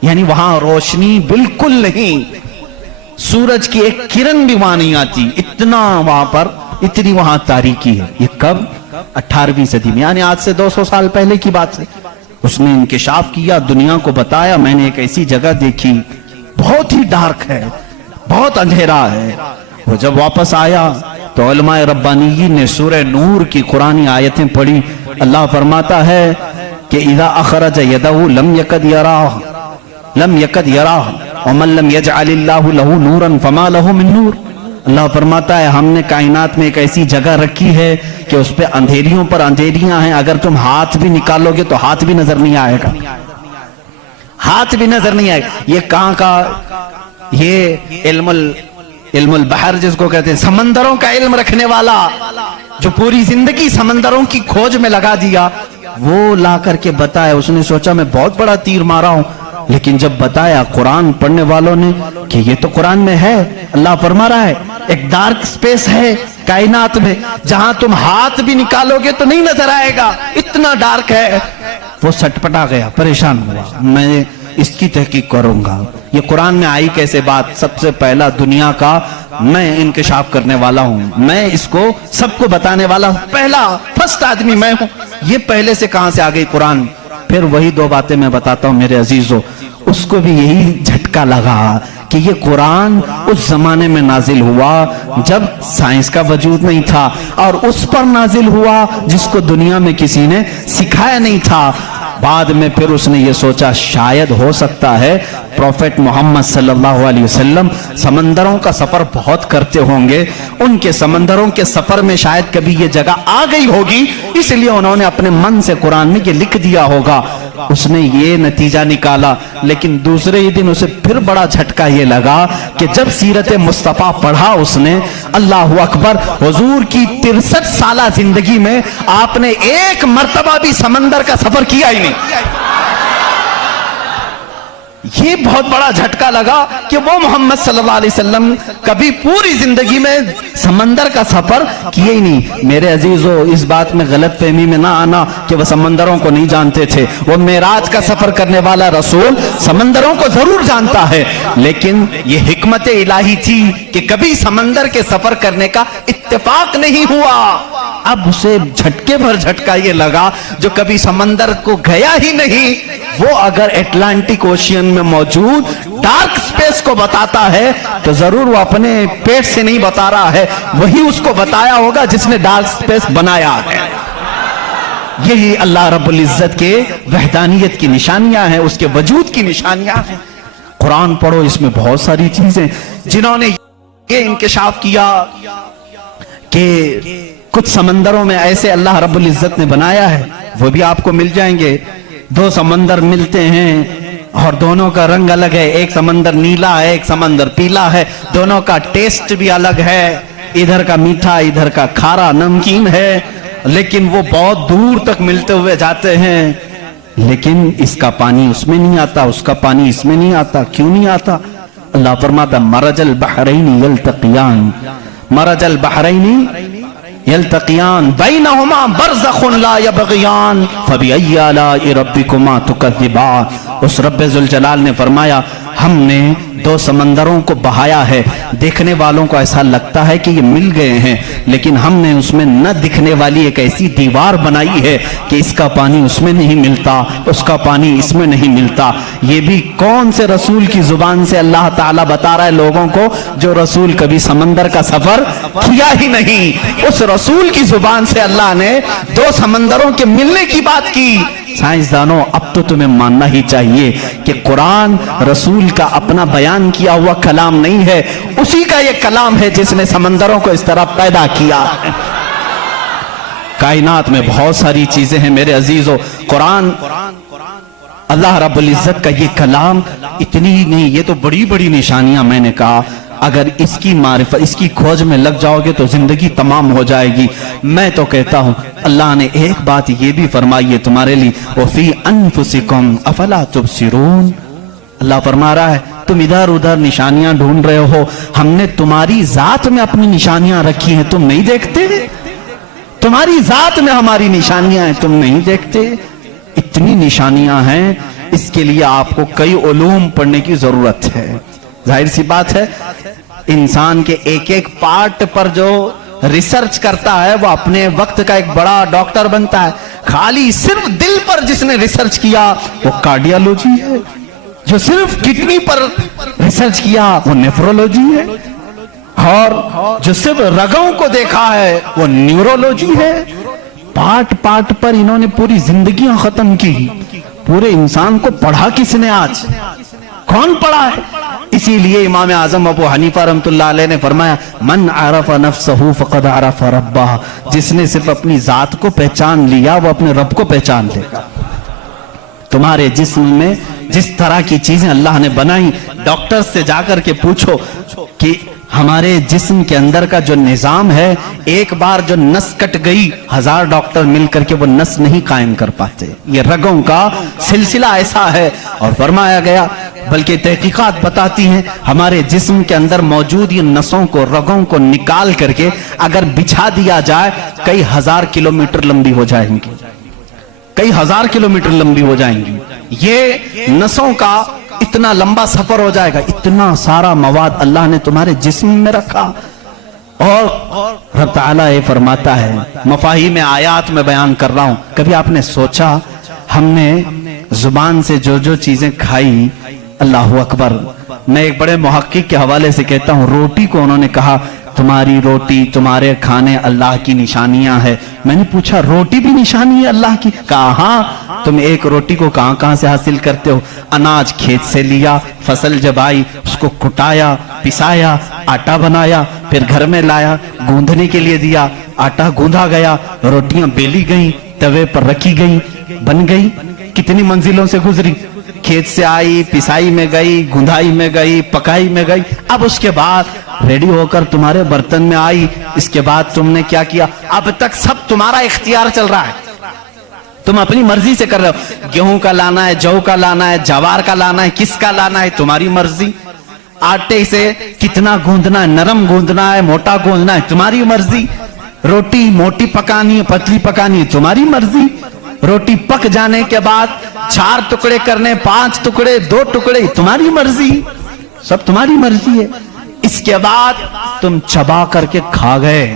یعنی وہاں روشنی بالکل نہیں، سورج کی ایک کرن بھی وہاں نہیں آتی، اتنا وہاں پر اتنی وہاں تاریکی ہے۔ یہ کب؟ 18ویں صدی میں، یعنی آج سے 200 سال پہلے کی بات ہے۔ اس نے انکشاف کیا، دنیا کو بتایا میں نے ایک ایسی جگہ دیکھی، بہت ہی ڈارک ہے، بہت اندھیرا ہے۔ وہ جب واپس آیا تو علماء ربانیین نے سورہ نور کی قرآنی آیتیں پڑھی۔ اللہ فرماتا ہے کہ اذا اخرج یدہ لم یکد یراہ ومن لم یجعل اللہ لہ نورا فما لہ من نور۔ اللہ فرماتا ہے ہم نے کائنات میں ایک ایسی جگہ رکھی ہے کہ اس پہ اندھیریوں پر اندھیریاں ہیں، اگر تم ہاتھ بھی نکالو گے تو ہاتھ بھی نظر نہیں آئے گا، ہاتھ بھی نظر نہیں آئے گا۔ یہ کہاں کا؟ یہ علم البحر جس کو کہتے ہیں، سمندروں کا علم رکھنے والا جو پوری زندگی سمندروں کی کھوج میں لگا دیا، وہ لا کر کے بتایا۔ اس نے سوچا میں بہت بڑا تیر مارا ہوں، لیکن جب بتایا قرآن پڑھنے والوں نے کہ یہ تو قرآن میں ہے، اللہ فرما رہا ہے ایک ڈارک سپیس ہے کائنات میں جہاں تم ہاتھ بھی نکالو گے تو نہیں نظر آئے گا، اتنا ڈارک ہے۔ وہ سٹپٹا گیا، پریشان ہوا، میں اس کی تحقیق کروں گا، یہ قرآن میں آئی کیسے بات؟ سب سے پہلا دنیا کا میں انکشاف کرنے والا ہوں، میں اس کو سب کو بتانے والا ہوں، پہلا فرسٹ آدمی میں ہوں، یہ پہلے سے کہاں سے آ گئی قرآن؟ پھر وہی دو باتیں میں بتاتا ہوں میرے عزیزو، اس کو بھی یہی جھٹکا لگا کہ یہ قرآن اس زمانے میں نازل ہوا جب سائنس کا وجود نہیں تھا، اور اس پر نازل ہوا جس کو دنیا میں کسی نے سکھایا نہیں تھا۔ بعد میں پھر اس نے یہ سوچا شاید ہو سکتا ہے پروفیٹ محمد صلی اللہ علیہ وسلم سمندروں کا سفر بہت کرتے ہوں گے، ان کے سمندروں کے سفر میں شاید کبھی یہ جگہ آ گئی ہوگی، اس لیے انہوں نے اپنے من سے قرآن میں یہ لکھ دیا ہوگا۔ اس نے یہ نتیجہ نکالا، لیکن دوسرے ہی دن اسے پھر بڑا جھٹکا یہ لگا کہ جب سیرت مصطفیٰ پڑھا اس نے، اللہ اکبر، حضور کی 63 سالہ زندگی میں آپ نے ایک مرتبہ بھی سمندر کا سفر کیا ہی نہیں۔ یہ بہت بڑا جھٹکا لگا کہ وہ محمد صلی اللہ علیہ وسلم کبھی پوری زندگی میں سمندر کا سفر کیے ہی نہیں۔ میرے عزیزو، اس بات میں غلط فہمی میں نہ آنا کہ وہ سمندروں کو نہیں جانتے تھے، وہ معراج کا سفر کرنے والا رسول سمندروں کو ضرور جانتا ہے، لیکن یہ حکمت الہی تھی کہ کبھی سمندر کے سفر کرنے کا اتفاق نہیں ہوا۔ اب اسے جھٹکے بھر جھٹکا یہ لگا جو کبھی سمندر کو گیا ہی نہیں، وہ اگر اٹلانٹک اوشین میں موجود ڈارک سپیس کو بتاتا ہے تو ضرور وہ اپنے پیٹ سے نہیں بتا رہا ہے، وہی اس کو بتایا ہوگا جس نے ڈارک سپیس بنایا ہے۔ یہی اللہ رب العزت کے وحدانیت کی نشانیاں ہیں، اس کے وجود کی نشانیاں ہیں۔ قرآن پڑھو، اس میں بہت ساری چیزیں جنہوں نے یہ انکشاف کیا کہ کچھ سمندروں میں ایسے اللہ رب العزت نے بنایا ہے، وہ بھی آپ کو مل جائیں گے۔ دو سمندر ملتے ہیں اور دونوں کا رنگ الگ ہے، ایک سمندر نیلا ہے، ایک سمندر پیلا ہے، دونوں کا ٹیسٹ بھی الگ ہے، ادھر کا میٹھا ادھر کا کھارا نمکین ہے، لیکن وہ بہت دور تک ملتے ہوئے جاتے ہیں، لیکن اس کا پانی اس میں نہیں آتا، اس کا پانی اس میں نہیں آتا۔ کیوں نہیں آتا؟ اللہ فرماتا مرج البحرین یلتقیان، مرج البحرین یلتقیان بینہما برزخ لا یبغیان فبأی آلاء ربکما تکذبان۔ اس رب ذوالجلال نے فرمایا ہم نے دو سمندروں کو بہایا ہے، دیکھنے والوں کو ایسا لگتا ہے کہ یہ مل گئے ہیں، لیکن ہم نے اس میں نہ دکھنے والی ایک ایسی دیوار بنائی ہے کہ اس کا پانی اس میں نہیں ملتا، اس کا پانی اس میں نہیں ملتا۔ یہ بھی کون سے رسول کی زبان سے اللہ تعالیٰ بتا رہا ہے لوگوں کو جو رسول کبھی سمندر کا سفر کیا ہی نہیں، اس رسول کی زبان سے اللہ نے دو سمندروں کے ملنے کی بات کی۔ سائنسدانوں اب تو تمہیں ماننا ہی چاہیے کہ قرآن رسول کا اپنا بیان کیا ہوا کلام نہیں ہے، اسی کا یہ کلام ہے جس نے سمندروں کو اس طرح پیدا کیا۔ کائنات میں بہت ساری چیزیں ہیں میرے عزیزو، قرآن اللہ رب العزت کا یہ کلام اتنی ہی نہیں، یہ تو بڑی بڑی نشانیاں میں نے کہا، اگر اس کی معرفت اس کی کھوج میں لگ جاؤ گے تو زندگی تمام ہو جائے گی۔ میں تو کہتا ہوں اللہ نے ایک بات یہ بھی فرمائی ہے تمہارے لیے، وَفِي أَنفُسِكُمْ أَفَلَا تُبْصِرُونَ۔ اللہ فرما رہا ہے تم ادھر ادھر نشانیاں ڈھونڈ رہے ہو، ہم نے تمہاری ذات میں اپنی نشانیاں رکھی ہیں، تم نہیں دیکھتے؟ تمہاری ذات میں ہماری نشانیاں ہیں، تم نہیں دیکھتے؟ اتنی نشانیاں ہیں، اس کے لیے آپ کو کئی علوم پڑھنے کی ضرورت ہے۔ ظاہر سی بات ہے انسان کے ایک ایک پارٹ پر جو ریسرچ کرتا ہے وہ اپنے وقت کا ایک بڑا ڈاکٹر بنتا ہے۔ خالی صرف دل پر جس نے ریسرچ کیا وہ کارڈیالوجی ہے، جو صرف کڈنی پر ریسرچ کیا وہ نیفرولوجی ہے، اور جو صرف رگوں کو دیکھا ہے وہ نیورولوجی ہے۔ پارٹ پارٹ پر انہوں نے پوری زندگیاں ختم کی، پورے انسان کو پڑھا کس نے؟ آج کون پڑھا ہے؟ اسی لیے امام اعظم ابو حنیفہ رحمۃ اللہ علیہ نے فرمایا من عرف نفسہ فقد عرف ربہ، جس نے صرف اپنی ذات کو پہچان لیا وہ اپنے رب کو پہچان لے گا۔ تمہارے جسم میں جس طرح کی چیزیں اللہ نے بنائی، ڈاکٹر سے جا کر کے پوچھو کہ ہمارے جسم کے اندر کا جو نظام ہے، ایک بار جو نس کٹ گئی 1000 ڈاکٹر مل کر کے وہ نس نہیں قائم کر پاتے۔ یہ رگوں کا سلسلہ ایسا ہے، اور فرمایا گیا بلکہ تحقیقات بتاتی ہیں ہمارے جسم کے اندر موجود یہ نسوں کو رگوں کو نکال کر کے اگر بچھا دیا جائے کئی 1000 کلومیٹر لمبی ہو جائیں گی، کئی 1000 کلومیٹر لمبی ہو جائیں گی۔ یہ نسوں کا اتنا لمبا سفر ہو جائے گا، اتنا سارا مواد اللہ نے تمہارے جسم میں رکھا۔ اور رب تعالیٰ یہ فرماتا ہے، مفاہیم آیات میں بیان کر رہا ہوں، کبھی آپ نے سوچا ہم نے زبان سے جو جو چیزیں کھائی، اللہ اکبر، میں ایک بڑے محقق کے حوالے سے کہتا ہوں، روٹی کو انہوں نے کہا تمہاری روٹی تمہارے کھانے اللہ کی نشانیاں ہیں۔ میں نے پوچھا روٹی بھی نشانی ہے اللہ کی؟ کہا ہاں۔ تم ایک روٹی کو کہاں کہاں سے حاصل کرتے ہو؟ اناج کھیت سے لیا، فصل جب آئی اس کو کٹایا، پسایا، آٹا بنایا، پھر گھر میں لایا، گوندھنے کے لیے دیا، آٹا گوندھا گیا، روٹیاں بیلی گئیں، توے پر رکھی گئیں، بن گئی۔ کتنی منزلوں سے گزری، کھیت سے آئی، پسائی میں گئی، گندھائی میں گئی، پکائی میں گئی، اب اس کے بعد ریڈی ہو کر تمہارے برتن میں آئی۔ اس کے بعد تم نے کیا کیا؟ اب تک سب تمہارا اختیار چل رہا ہے، تم اپنی مرضی سے کر رہے ہو۔ گیہوں کا لانا ہے، جو کا لانا ہے، جوار کا لانا ہے، کس کا لانا ہے، تمہاری مرضی۔ آٹے سے کتنا گوندنا ہے، نرم گوندنا ہے، موٹا گوندنا ہے، تمہاری مرضی۔ روٹی موٹی پکانی ہے، پتلی پکانی ہے، تمہاری مرضی۔ روٹی پک جانے کے بعد 4 ٹکڑے کرنے، 5 ٹکڑے، 2 ٹکڑے، تمہاری مرضی، سب تمہاری مرضی ہے۔ اس کے بعد تم چبا کر کے کھا گئے،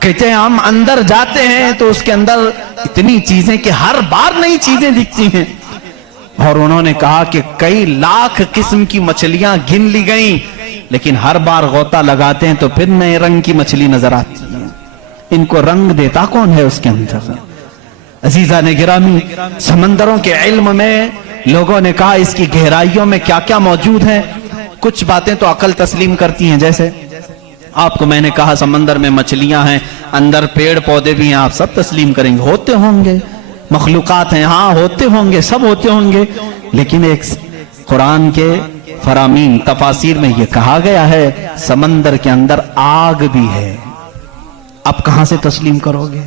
کہتے ہیں ہم اندر جاتے ہیں تو اس کے اندر اتنی چیزیں کہ ہر بار نئی چیزیں دکھتی ہیں. اور انہوں نے کہا کہ کئی لاکھ قسم کی مچھلیاں گن لی گئیں، لیکن ہر بار غوطہ لگاتے ہیں تو پھر نئے رنگ کی مچھلی نظر آتی ہے. ان کو رنگ دیتا کون ہے اس کے اندر؟ عزیزان گرامی، سمندروں کے علم میں لوگوں نے کہا اس کی گہرائیوں میں کیا کیا موجود ہے. کچھ باتیں تو عقل تسلیم کرتی ہیں، جیسے آپ کو میں نے کہا سمندر میں مچھلیاں ہیں، اندر پیڑ پودے بھی ہیں، آپ سب تسلیم کریں گے، ہوتے ہوں گے. مخلوقات ہیں، ہاں ہوتے ہوں گے، سب ہوتے ہوں گے. لیکن ایک قرآن کے فرامین تفاسیر میں یہ کہا گیا ہے سمندر کے اندر آگ بھی ہے. اب کہاں سے تسلیم کرو گے؟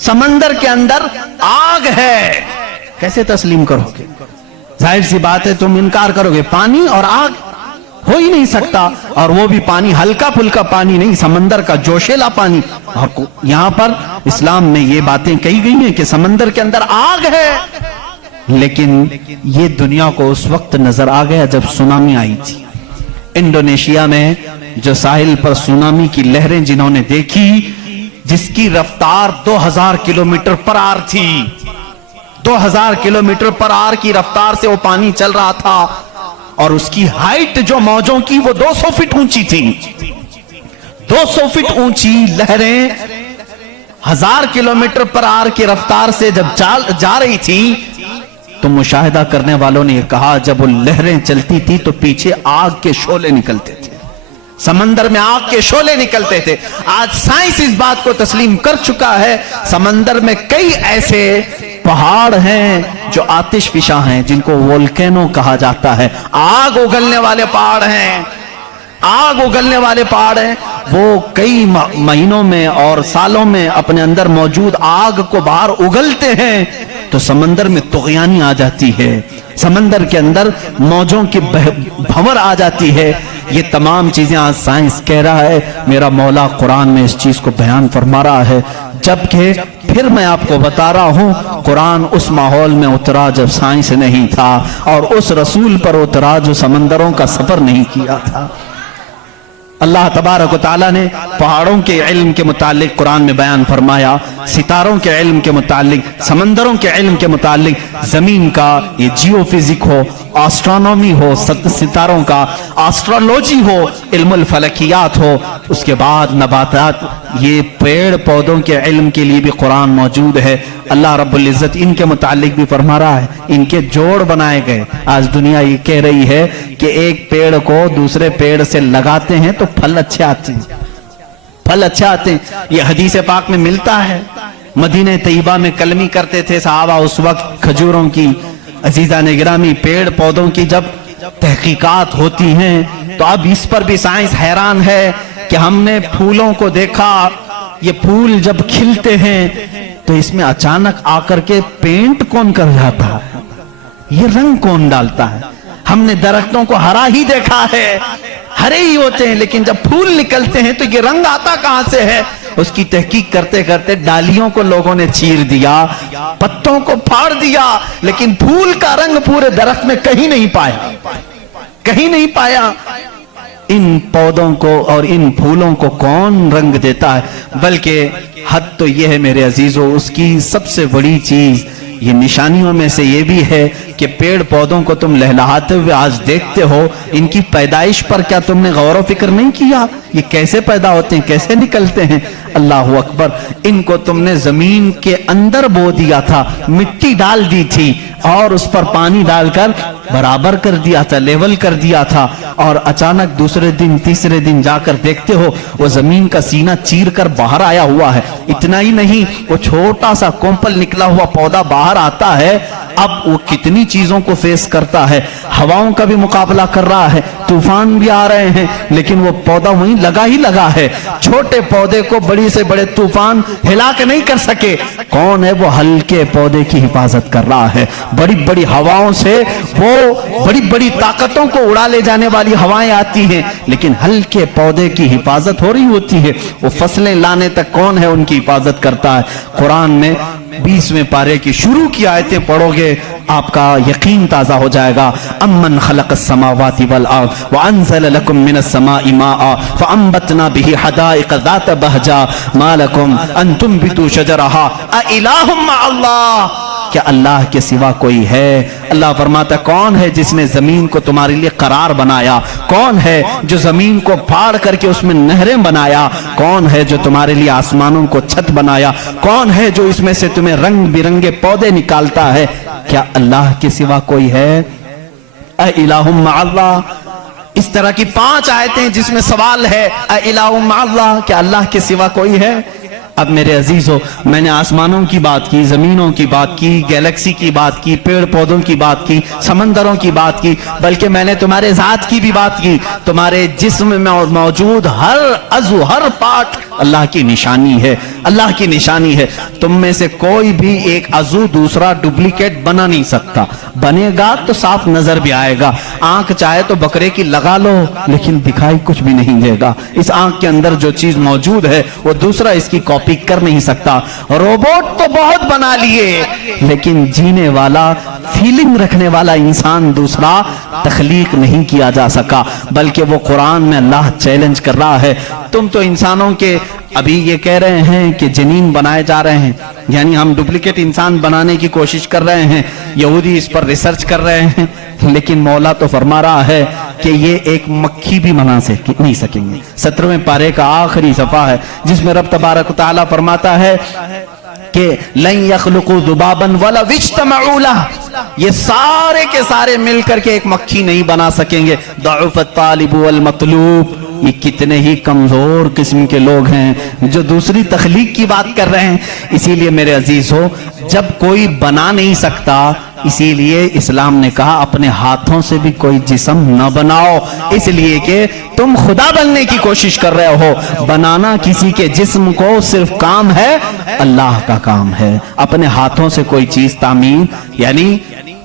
سمندر کے اندر آگ ہے، کیسے تسلیم کرو گے؟ ظاہر سی بات ہے تم انکار کرو گے. پانی اور آگ ہو ہی نہیں سکتا، اور وہ بھی پانی ہلکا پھلکا پانی نہیں، سمندر کا جوشیلا پانی. اور یہاں پر اسلام میں یہ باتیں کہی گئی ہیں کہ سمندر کے اندر آگ ہے. لیکن یہ دنیا کو اس وقت نظر آ گیا جب سونامی آئی تھی. انڈونیشیا میں جو ساحل پر سونامی کی لہریں جنہوں نے دیکھی، جس کی رفتار 2000 کلومیٹر پر آر تھی، 2000 کلومیٹر پر آر کی رفتار سے وہ پانی چل رہا تھا، اور اس کی ہائٹ جو موجوں کی وہ 200 فٹ اونچی تھی. 200 فٹ اونچی لہریں 1000 کلومیٹر پر آر کی رفتار سے جب جا رہی تھی تو مشاہدہ کرنے والوں نے یہ کہا جب وہ لہریں چلتی تھی تو پیچھے آگ کے شعلے نکلتے تھے، سمندر میں آگ کے شعلے نکلتے تھے. آج سائنس اس بات کو تسلیم کر چکا ہے، سمندر میں کئی ایسے پہاڑ ہیں جو آتش فشاں ہیں، جن کو وولکینو کہا جاتا ہے. آگ اگلنے والے پہاڑ ہیں، آگ اگلنے والے پہاڑ ہیں. وہ کئی مہینوں میں اور سالوں میں اپنے اندر موجود آگ کو باہر اگلتے ہیں تو سمندر میں طغیانی آ جاتی ہے، سمندر کے اندر موجوں کی بھنور آ جاتی ہے. یہ تمام چیزیں آج سائنس کہہ رہا ہے، میرا مولا قرآن میں اس چیز کو بیان فرما رہا ہے. جبکہ پھر میں آپ کو بتا رہا ہوں قرآن اس ماحول میں اترا جب سائنس نہیں تھا، اور اس رسول پر اترا جو سمندروں کا سفر نہیں کیا تھا. اللہ تبارک و تعالیٰ نے پہاڑوں کے علم کے متعلق قرآن میں بیان فرمایا، ستاروں کے علم کے متعلق، سمندروں کے علم کے متعلق، زمین کا یہ جیو فزک ہو، آسٹرونومی ہو، ستاروں کا آسٹرولوجی ہو، علم الفلکیات ہو، اس کے بعد نباتات، یہ پیڑ پودوں کے علم کے لیے بھی قرآن موجود ہے. اللہ رب العزت ان کے متعلق بھی فرما رہا ہے، ان کے جوڑ بنائے گئے. آج دنیا یہ کہہ رہی ہے کہ ایک پیڑ کو دوسرے پیڑ سے لگاتے ہیں تو پھل اچھے آتے ہیں، پھل اچھے آتے ہیں. یہ حدیث پاک میں ملتا ہے. مدینہ طیبہ میں کلمی کرتے تھے صحابہ اس وقت کھجوروں کی. عزیزان گرامی، پیڑ پودوں کی جب تحقیقات ہوتی ہیں تو اب اس پر بھی سائنس حیران ہے کہ ہم نے پھولوں کو دیکھا، یہ پھول جب کھلتے ہیں تو اس میں اچانک آ کر کے پینٹ کون کر جاتا ہے، یہ رنگ کون ڈالتا ہے. ہم نے درختوں کو ہرا ہی دیکھا ہے، ہرے ہی ہوتے ہیں، لیکن جب پھول نکلتے ہیں تو یہ رنگ آتا کہاں سے ہے. اس کی تحقیق کرتے کرتے ڈالیوں کو لوگوں نے چیر دیا، پتوں کو پھاڑ دیا، لیکن پھول کا رنگ پورے درخت میں کہیں نہیں پایا، کہیں نہیں پایا. ان پودوں کو اور ان پھولوں کو کون رنگ دیتا ہے؟ بلکہ حد تو یہ ہے میرے عزیزو، اس کی سب سے بڑی چیز یہ نشانیوں میں سے یہ بھی ہے کہ پیڑ پودوں کو تم لہلہاتے ہوئے آج دیکھتے ہو، ان کی پیدائش پر کیا تم نے غور و فکر نہیں کیا؟ یہ کیسے پیدا ہوتے ہیں، کیسے نکلتے ہیں؟ اللہ اکبر. ان کو تم نے زمین کے اندر بو دیا تھا، مٹی ڈال دی تھی اور اس پر پانی ڈال کر برابر کر دیا تھا، لیول کر دیا تھا، اور اچانک دوسرے دن تیسرے دن جا کر دیکھتے ہو وہ زمین کا سینہ چیر کر باہر آیا ہوا ہے. اتنا ہی نہیں، وہ چھوٹا سا کومپل نکلا ہوا پودا باہر آتا ہے. اب وہ کتنی چیزوں کو فیس کرتا ہے، ہواؤں کا بھی مقابلہ کر رہا ہے، طوفان بھی آ رہے ہیں، لیکن وہ پودا وہیں لگا ہی لگا ہے. چھوٹے پودے کو بڑی سے بڑے طوفان ہلا کے نہیں کر سکے. کون ہے وہ ہلکے پودے کی حفاظت کر رہا ہے. بڑی بڑی ہواؤں سے وہ بڑی بڑی طاقتوں کو اڑا لے جانے والی ہوائیں آتی ہیں، لیکن ہلکے پودے کی حفاظت ہو رہی ہوتی ہے. وہ فصلیں لانے تک کون ہے ان کی حفاظت کرتا ہے. قرآن میں 20ویں پارے کی شروع کی آیتیں پڑھو گے آپ کا یقین تازہ ہو جائے گا. امن خلق السماوات والارض وانزل لكم من السماء ماء فانبتنا به حدائق ذات بهجا ما لكم ان تنبتوا شجرها االہ مع اللہ. کیا اللہ کے سوا کوئی ہے؟ اللہ فرماتا کون ہے جس نے زمین کو تمہارے لیے قرار بنایا؟ کون ہے جو زمین کو پھاڑ کر کے اس میں نہریں بنایا؟ کون ہے جو تمہارے لیے آسمانوں کو چھت بنایا؟ کون ہے جو اس میں سے تمہیں رنگ برنگے پودے نکالتا ہے؟ کیا اللہ کے سوا کوئی ہے؟ اے الہ مع اللہ. اس طرح کی 5 آیتیں جس میں سوال ہے اے الہ مع اللہ، کیا اللہ کے سوا کوئی ہے؟ اب میرے عزیزو، میں نے آسمانوں کی بات کی، زمینوں کی بات کی، گیلیکسی کی بات کی، پیڑ پودوں کی بات کی، سمندروں کی بات کی، بلکہ میں نے تمہارے ذات کی بھی بات کی. تمہارے جسم میں موجود ہر عضو، ہر پارٹ اللہ کی نشانی ہے، اللہ کی نشانی ہے. تم میں سے کوئی بھی ایک عضو دوسرا ڈپلیکیٹ بنا نہیں سکتا. بنے گا تو صاف نظر بھی آئے گا. آنکھ چاہے تو بکرے کی لگا لو لیکن دکھائی کچھ بھی نہیں دے گا. اس آنکھ کے اندر جو چیز موجود ہے وہ دوسرا اس کی کاپی کر نہیں سکتا. روبوٹ تو بہت بنا لیے لیکن جینے والا، فیلنگ رکھنے والا انسان دوسرا تخلیق نہیں کیا جا سکا. بلکہ وہ قرآن میں اللہ چیلنج کر رہا ہے. تم تو انسانوں کے ابھی یہ کہہ رہے ہیں کہ جنین بنائے جا رہے ہیں، یعنی ہم ڈپلیکیٹ انسان بنانے کی کوشش کر رہے ہیں. یہودی اس پر ریسرچ کر رہے ہیں لیکن مولا تو فرما رہا ہے کہ یہ ایک مکھی بھی بنا نہیں سکیں گے. 17ویں پارے کا آخری صفحہ ہے جس میں رب تبارک و تعالیٰ فرماتا ہے کہ لن یخلقوا ذبابا ولو اجتمعوا لہ، یہ سارے کے سارے مل کر کے ایک مکھی نہیں بنا سکیں گے. ضعف الطالب والمطلوب. یہ کتنے ہی کمزور قسم کے لوگ ہیں جو دوسری تخلیق کی بات کر رہے ہیں. اسی لیے میرے عزیز ہو، جب کوئی بنا نہیں سکتا، اسی لیے اسلام نے کہا اپنے ہاتھوں سے بھی کوئی جسم نہ بناؤ، اس لیے کہ تم خدا بننے کی کوشش کر رہے ہو. بنانا کسی کے جسم کو صرف کام ہے، اللہ کا کام ہے. اپنے ہاتھوں سے کوئی چیز تعمیر یعنی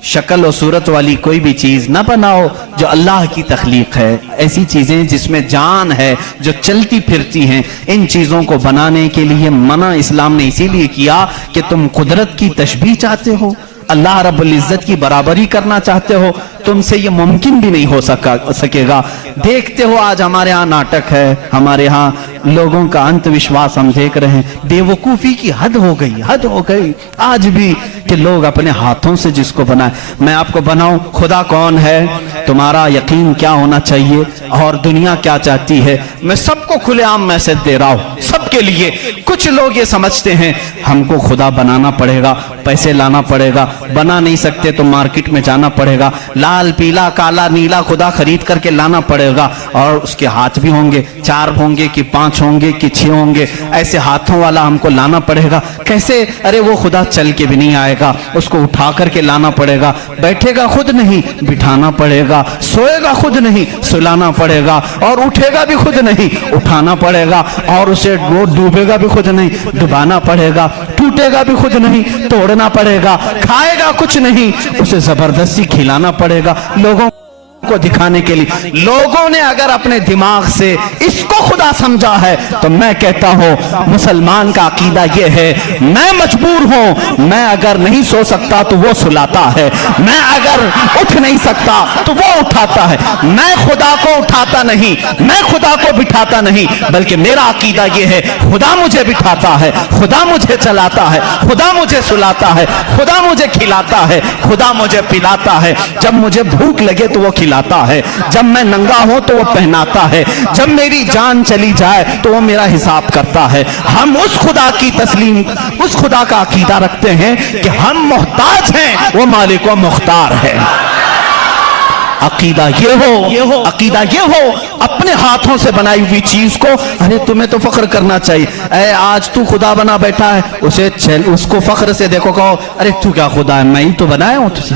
شکل و صورت والی کوئی بھی چیز نہ بناؤ جو اللہ کی تخلیق ہے. ایسی چیزیں جس میں جان ہے، جو چلتی پھرتی ہیں، ان چیزوں کو بنانے کے لیے منع اسلام نے اسی لیے کیا کہ تم قدرت کی تشبیہ چاہتے ہو، اللہ رب العزت کی برابری کرنا چاہتے ہو، تم سے یہ ممکن بھی نہیں ہو سکے گا. دیکھتے ہو آج ہمارے ہاں ناٹک ہے، ہمارے ہاں لوگوں کا انت وشواس ہم دیکھ رہے ہیں. بے وقوفی کی حد ہو گئی آج بھی کہ لوگ اپنے ہاتھوں سے جس کو بنائے. میں آپ کو بناؤں، خدا کون ہے، تمہارا یقین کیا ہونا چاہیے اور دنیا کیا چاہتی ہے. میں سب کو کھلے عام میسج دے رہا ہوں، سب کے لیے. کچھ لوگ یہ سمجھتے ہیں ہم کو خدا بنانا پڑے گا، پیسے لانا پڑے گا. بنا نہیں سکتے تو مارکیٹ میں جانا پڑے گا، لال پیلا کالا نیلا خدا خرید کر کے لانا پڑے گا. اور اس کے ہاتھ بھی ہوں گے، 4 ہوں گے کہ 5 ہوں گے کہ 6 ہوں گے، ایسے ہاتھوں والا ہم کو لانا پڑے گا. کیسے؟ ارے وہ خدا چل کے بھی نہیں آئے گا، اس کو اٹھا کر کے لانا پڑے گا. بیٹھے گا خود نہیں، بٹھانا پڑے گا. سوئے گا خود نہیں، سلانا پڑے گا. اور اٹھے گا بھی خود نہیں، اٹھانا پڑے گا. اور اسے وہ ڈوبے گا بھی خود نہیں، ڈبانا پڑے گا. ٹوٹے گا بھی خود نہیں، توڑنا پڑے گا. کھائے گا کچھ نہیں، اسے زبردستی کھلانا پڑے گا لوگوں کو دکھانے کے لیے. لوگوں نے اگر اپنے دماغ سے اس کو خدا سمجھا ہے تو میں کہتا ہوں مسلمان کا عقیدہ یہ ہے، میں مجبور ہوں، میں اگر نہیں سو سکتا تو وہ سلاتا ہے، میں اگر اٹھ نہیں سکتا تو وہ اٹھاتا ہے. میں خدا کو اٹھاتا نہیں، میں خدا کو بٹھاتا نہیں، بلکہ میرا عقیدہ یہ ہے خدا مجھے بٹھاتا ہے، خدا مجھے چلاتا ہے، خدا مجھے سلاتا ہے، خدا مجھے کھلاتا ہے، خدا مجھے پلاتا ہے. جب مجھے بھوک لگے تو وہ کھلاتا ہے، جب میں ننگا ہوں تو وہ پہناتا ہے، جب میری جان چلی جائے تو وہ میرا حساب کرتا ہے. ہم اس خدا کی تسلیم، اس خدا کا عقیدہ رکھتے ہیں کہ ہم محتاج ہیں، وہ مالک و مختار ہے. عقیدہ یہ ہو اپنے ہاتھوں سے بنائی ہوئی چیز کو. ارے تمہیں تو فخر کرنا چاہیے. اے آج تو خدا بنا بیٹھا ہے، اس کو فخر سے دیکھو، کہو ارے تو کیا خدا ہے، میں ہی تو بنایا ہوں تجھے.